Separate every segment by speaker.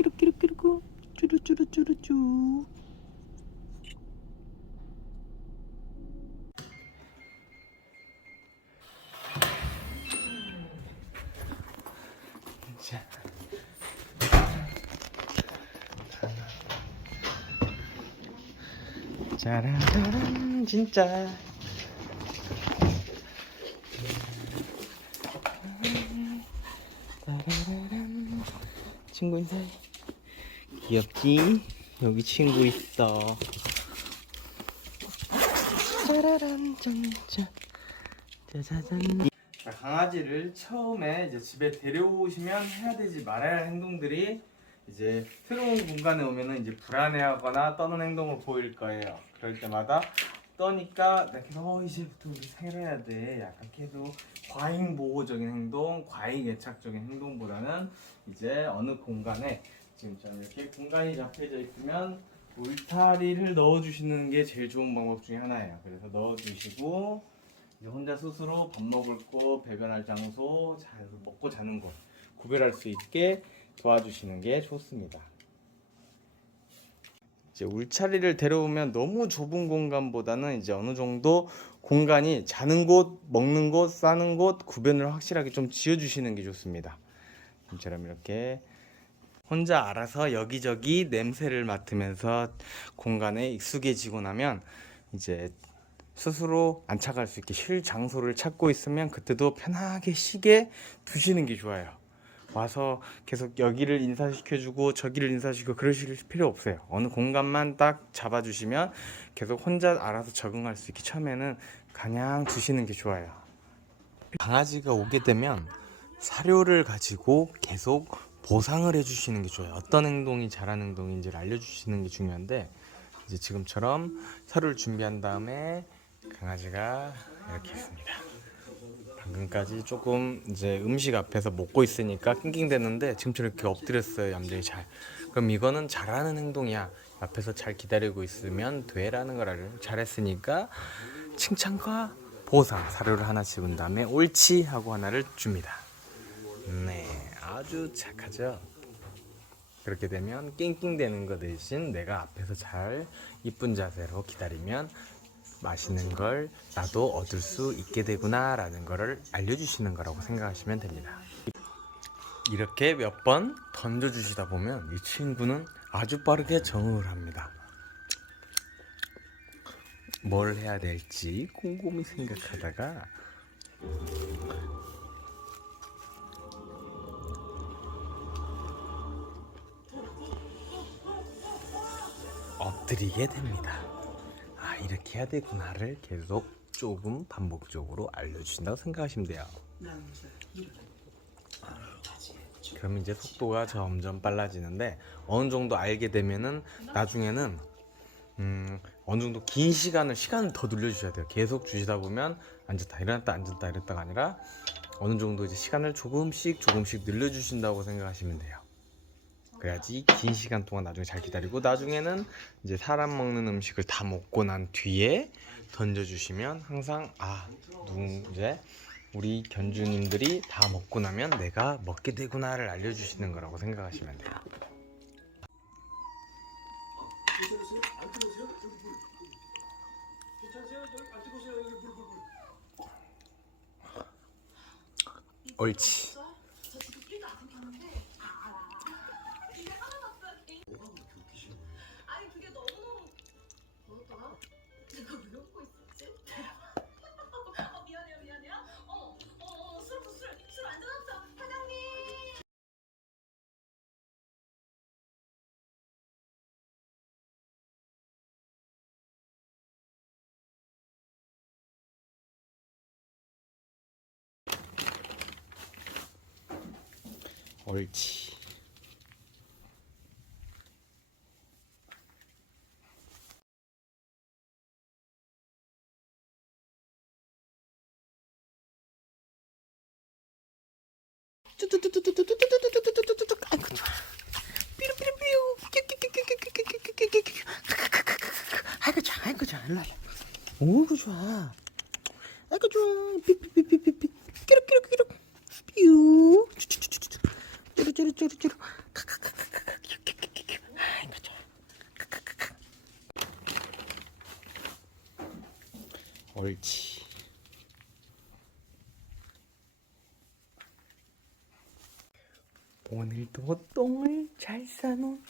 Speaker 1: 끼룩끼룩끼룩끼룩 쭈루쭈루쭈루쭈 자. 짜라라란 진짜 따라라란 친구 인사해 귀엽지? 여기 친구 있어 짜라란 짠짠 짜자잔 자, 강아지를 처음에 이제 집에 데려오시면 해야 되지 말아야 할 행동들이 이제 새로운 공간에 오면은 이제 불안해하거나 떠는 행동을 보일 거예요. 그럴 때마다 떠니까 내가 어 이제부터 우리 생활해야 돼. 약간 계속 과잉 보호적인 행동, 과잉 애착적인 행동보다는 이제 어느 공간에 지금처럼 이렇게 공간이 잡혀져 있으면 울타리를 넣어주시는 게 제일 좋은 방법 중에 하나예요. 그래서 넣어주시고 이제 혼자 스스로 밥 먹을 곳, 배변할 장소, 잘 먹고 자는 곳 구별할 수 있게 도와주시는 게 좋습니다. 이제 울차리를 데려오면 너무 좁은 공간보다는 이제 어느 정도 공간이 자는 곳, 먹는 곳, 싸는 곳 구별을 확실하게 좀 지어주시는 게 좋습니다. 이처럼 이렇게 혼자 알아서 여기저기 냄새를 맡으면서 공간에 익숙해지고 나면 이제 스스로 안착할 수 있게 쉴 장소를 찾고 있으면 그때도 편하게 쉬게 두시는 게 좋아요. 와서 계속 여기를 인사시켜주고 저기를 인사시키고 그러실 필요 없어요. 어느 공간만 딱 잡아주시면 계속 혼자 알아서 적응할 수 있게 처음에는 그냥 두시는 게 좋아요. 강아지가 오게 되면 사료를 가지고 계속 보상을 해주시는 게 좋아요. 어떤 행동이 잘하는 행동인지를 알려주시는 게 중요한데 이제 지금처럼 사료를 준비한 다음에 강아지가 이렇게 있습니다. 방금까지 조금 이제 음식 앞에서 먹고 있으니까 낑낑대는데 지금처럼 이렇게 엎드렸어요 얌전히 잘 그럼 이거는 잘하는 행동이야 앞에서 잘 기다리고 있으면 돼라는 걸 알려 잘했으니까 칭찬과 보상 사료를 하나 집은 다음에 옳지 하고 하나를 줍니다 네 아주 착하죠 그렇게 되면 낑낑대는 거 대신 내가 앞에서 잘 이쁜 자세로 기다리면 맛있는 걸 나도 얻을 수 있게 되구나라는 거를 알려주시는 거라고 생각하시면 됩니다. 이렇게 몇 번 던져주시다 보면 이 친구는 아주 빠르게 적응을 합니다. 뭘 해야 될지 곰곰이 생각하다가 엎드리게 됩니다. 아 이렇게 해야 되구나를 계속 조금 반복적으로 알려주신다고 생각하시면 돼요. 그럼 이제 속도가 점점 빨라지는데 어느 정도 알게 되면은 나중에는 음, 어느 정도 긴 시간을 시간을 더 늘려주셔야 돼요. 계속 주시다 보면 앉았다 일어났다 앉았다 이랬다가 아니라 어느 정도 이제 시간을 조금씩 조금씩 늘려주신다고 생각하시면 돼요. 그래야지 긴 시간 동안 나중에 잘 기다리고 나중에는 이제 사람 먹는 음식을 다 먹고 난 뒤에 던져주시면 항상 아 누군 이제 우리 견주님들이 다 먹고 나면 내가 먹게 되구나를 알려주시는 거라고 생각하시면 돼요. 옳지. 옳지. 아이고 좋아. 삐루삐루삐루. 끼끼끼끼끼끼끼끼끼끼끼. 아이고 좋아. 아이고 좋아. 일로 와봐. 오구 좋아. 아이고 좋아. 삐삐삐삐삐삐. 끼룩끼룩끼룩. 뾰. 쭈루쭈루. 옳지. 오늘도 똥을 잘 싸놓은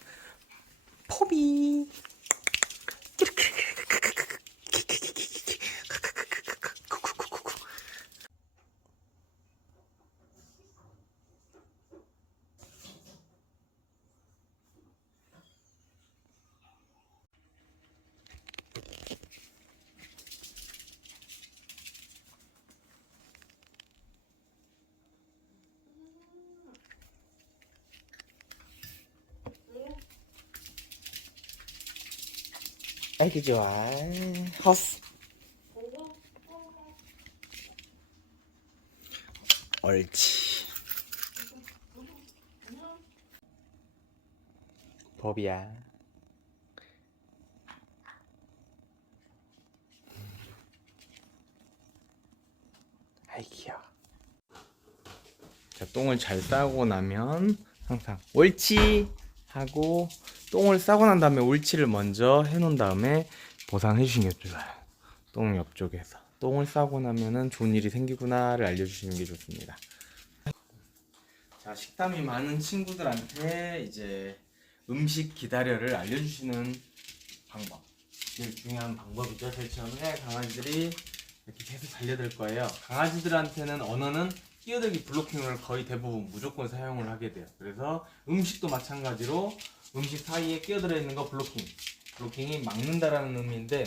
Speaker 1: 아이고 좋아. 허스. 옳지. 법이야. 아이 귀여워. 자, 똥을 잘 싸고 나면 항상 옳지 하고 똥을 싸고 난 다음에 옳지를 먼저 해놓은 다음에 보상해 주시는 게 좋아요. 똥 옆쪽에서 똥을 싸고 나면은 좋은 일이 생기구나를 알려주시는 게 좋습니다. 자 식탐이 많은 친구들한테 이제 음식 기다려를 알려주시는 방법 제일 중요한 방법이죠. 제일 처음에 강아지들이 이렇게 계속 달려들 거예요. 강아지들한테는 언어는 끼어들기 블로킹을 거의 대부분 무조건 사용을 하게 돼요. 그래서 음식도 마찬가지로 음식 사이에 끼어들어 있는 거 블로킹. 블로킹이 막는다라는 의미인데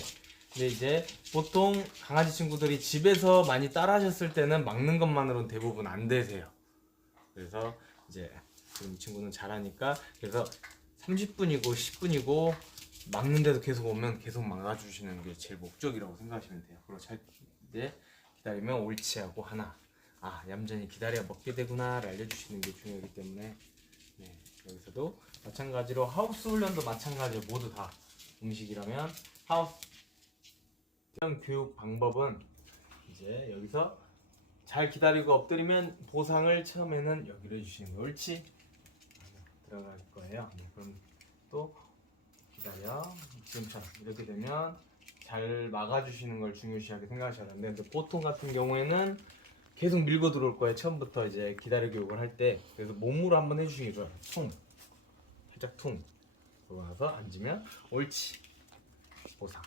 Speaker 1: 근데 이제 보통 강아지 친구들이 집에서 많이 따라 하셨을 때는 막는 것만으로는 대부분 안 되세요. 그래서 이제 지금 이 친구는 잘하니까 그래서 30분이고 10분이고 막는데도 계속 오면 계속 막아주시는 게 제일 목적이라고 생각하시면 돼요. 그리고 잘 이제 기다리면 옳지 하고 하나 아 얌전히 기다려 먹게 되구나를 알려주시는 게 중요하기 때문에 네, 여기서도 마찬가지로 하우스 훈련도 마찬가지로 모두 다 음식이라면 하우스 이런 교육 방법은 이제 여기서 잘 기다리고 엎드리면 보상을 처음에는 여기로 해주시는 거 옳지 들어갈 거예요. 네, 그럼 또 기다려 지금처럼 이렇게 되면 잘 막아주시는 걸 중요시하게 생각하셔야 근데 보통 같은 경우에는 계속 밀고 들어올 거예요. 처음부터 이제 기다려 교육을 할 때. 그래서 몸으로 한번 게 좋아요. 퉁. 살짝 퉁. 그러고 나서 앉으면 옳지. 보상.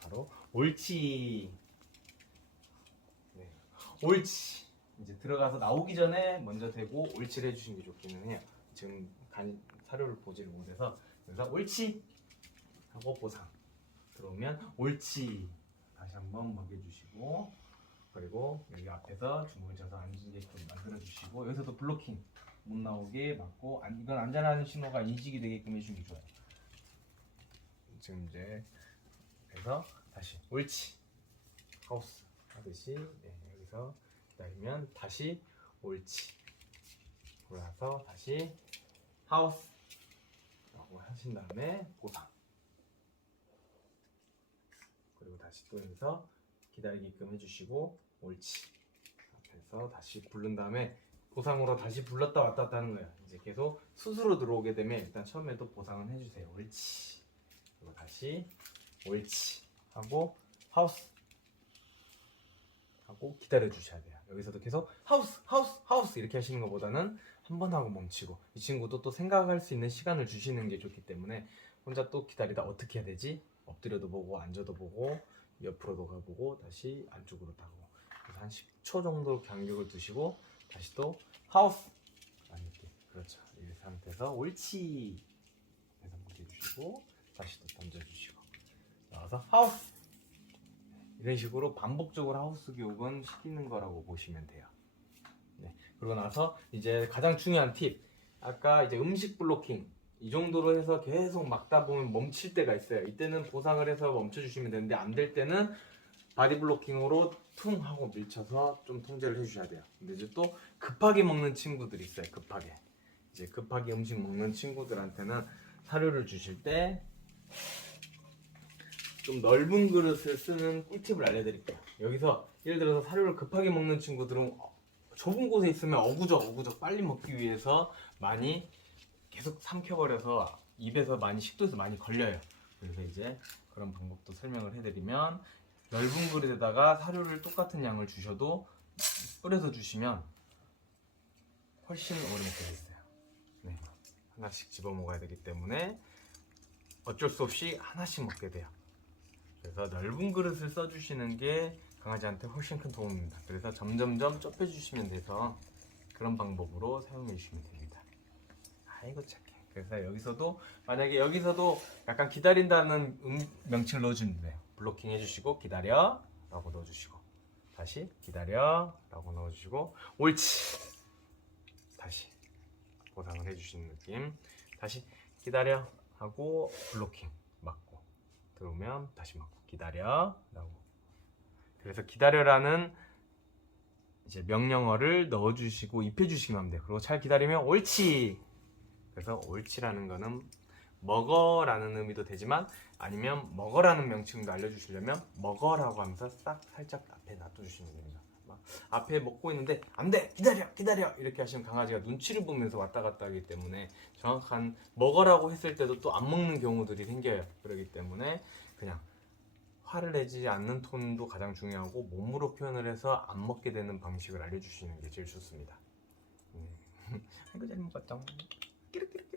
Speaker 1: 바로 옳지. 네. 옳지. 이제 들어가서 나오기 전에 먼저 대고 옳지를 해주시는 게 좋기는 해요. 지금 간 사료를 보지를 못해서. 그래서 옳지! 하고 보상. 들어오면 옳지. 다시 한번 먹여주시고 그리고 여기 앞에서 져서 앉게끔 만들어주시고 여기서도 블로킹 못 나오게 막고 안- 이건 안전한 신호가 인식이 되게끔 해주는 게 좋아요. 지금 이제 그래서 다시 옳지. 하우스 하듯이 네, 여기서 기다리면 다시 옳지. 돌아서 다시 하우스 라고 하신 다음에 보상. 그리고 다시 또 여기서 기다리게끔 해주시고 옳지 앞에서 다시 부른 다음에 보상으로 다시 불렀다 왔다 갔다 하는 거예요 이제 계속 스스로 들어오게 되면 일단 처음에도 보상은 해주세요 옳지 그리고 다시 옳지 하고 하우스 하고 기다려 주셔야 돼요. 여기서도 계속 하우스 하우스 하우스 이렇게 하시는 것보다는 한 번 하고 멈추고 이 친구도 또 생각할 수 있는 시간을 주시는 게 좋기 때문에 혼자 또 기다리다 어떻게 해야 되지? 엎드려도 보고 앉아도 보고 옆으로도 가보고 다시 안쪽으로 가고. 그래서 한 10초 정도 간격을 두시고 다시 또 하우스. 아, 이렇게. 그렇죠. 이 상태에서 옳지. 해서 뭉개주시고 다시 또 던져주시고. 나와서 하우스. 이런 식으로 반복적으로 하우스 교육은 시키는 거라고 보시면 돼요. 네. 그러고 나서 이제 가장 중요한 팁. 아까 이제 음식 블로킹 이 정도로 해서 계속 막다 보면 멈출 때가 있어요. 이때는 보상을 해서 멈춰주시면 되는데 안 될 때는 바디 블로킹으로 퉁 하고 밀쳐서 좀 통제를 해주셔야 돼요. 근데 이제 또 급하게 먹는 친구들이 있어요. 급하게 이제 급하게 음식 먹는 친구들한테는 사료를 주실 때 좀 넓은 그릇을 쓰는 꿀팁을 알려드릴게요. 여기서 예를 들어서 사료를 급하게 먹는 친구들은 어, 좁은 곳에 있으면 어구적 어구적 빨리 먹기 위해서 많이 계속 삼켜버려서 입에서 많이 식도에서 많이 걸려요. 그래서 이제 그런 방법도 설명을 해드리면 넓은 그릇에다가 사료를 똑같은 양을 주셔도 뿌려서 주시면 훨씬 오래 먹게 됐어요. 네. 하나씩 집어 먹어야 되기 때문에 어쩔 수 없이 하나씩 먹게 돼요. 그래서 넓은 그릇을 써주시는 게 강아지한테 훨씬 큰 도움입니다. 그래서 점점점 좁혀주시면 돼서 그런 방법으로 사용해 주시면 됩니다. 아이고 착해. 그래서 여기서도 만약에 여기서도 약간 기다린다는 음, 명칭을 넣어주면 돼요. 블로킹 해주시고 기다려 라고 넣어주시고. 다시 기다려 라고 넣어주시고 옳지. 다시 보상을 해주시는 느낌. 다시 기다려 하고 블로킹 맞고 들어오면 다시 맞고 기다려 라고. 그래서 기다려라는 이제 명령어를 넣어주시고 입혀주시기만 하면 돼요. 그리고 잘 기다리면 옳지 그래서 옳지라는 거는 먹어라는 의미도 되지만 아니면 먹어라는 명칭도 알려주시려면 먹어라고 하면서 딱 살짝 앞에 놔둬주시면 됩니다. 막 앞에 먹고 있는데 안돼 기다려 기다려 이렇게 하시면 강아지가 눈치를 보면서 왔다 갔다 하기 때문에 정확한 먹어라고 했을 때도 또 안 먹는 경우들이 생겨요. 그렇기 때문에 그냥 화를 내지 않는 톤도 가장 중요하고 몸으로 표현을 해서 안 먹게 되는 방식을 알려주시는 게 제일 좋습니다. 네. 아이고 잘 먹었죠. 끼르끼르.